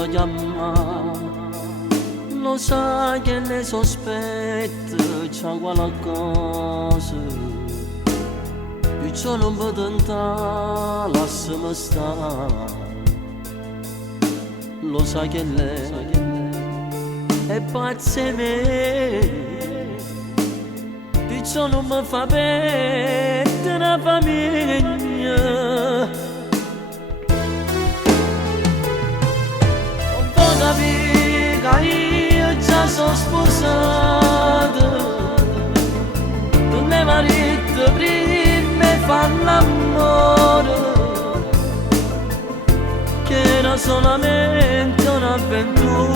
lo chiama, lo sa che ne sospetta c'ha qualcosa, perciò non può tentare, lasciami stare. Lo sa che lei è pazza e me, perciò non mi fa perdere la famiglia. Non può capire che io già sono sposato, non è marito prima e fa l'amore, che era solamente un'avventura.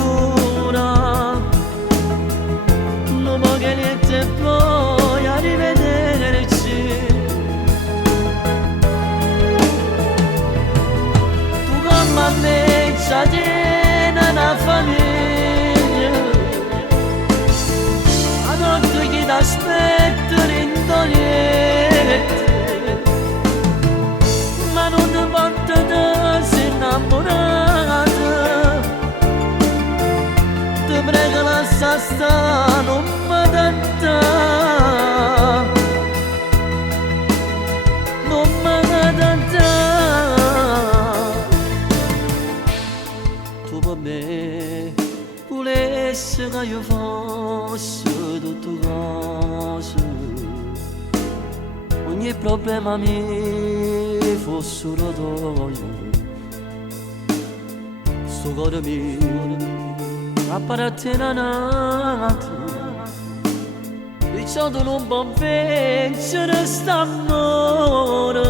Non voglio niente poi a rivederci. Tu come a me già tieni una famiglia, ad oggi chi ti aspetta rindogliette, ma non ti porta innamorata. Ti prego lascia stare, non mi tentare, non mi tentare. Tu per me volessi che io fossi tutte cose, ogni problema mio fosse solo tuo. Sto cuore mio appartiene a te, perciò tu non puoi vincere st'amore.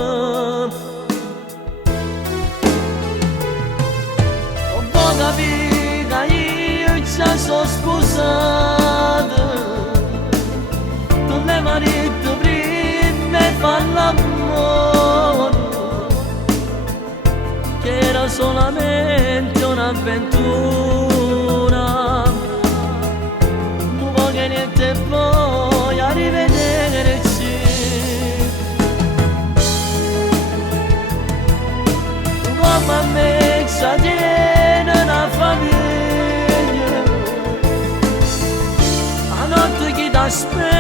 Non puoi capire che io già sono sposato, non è marito prima e fa l'amore, che era solamente un'avventura. Non voglio niente poi a rivederci. Tu come a me già tieni una famiglia, a notte chi ti aspetta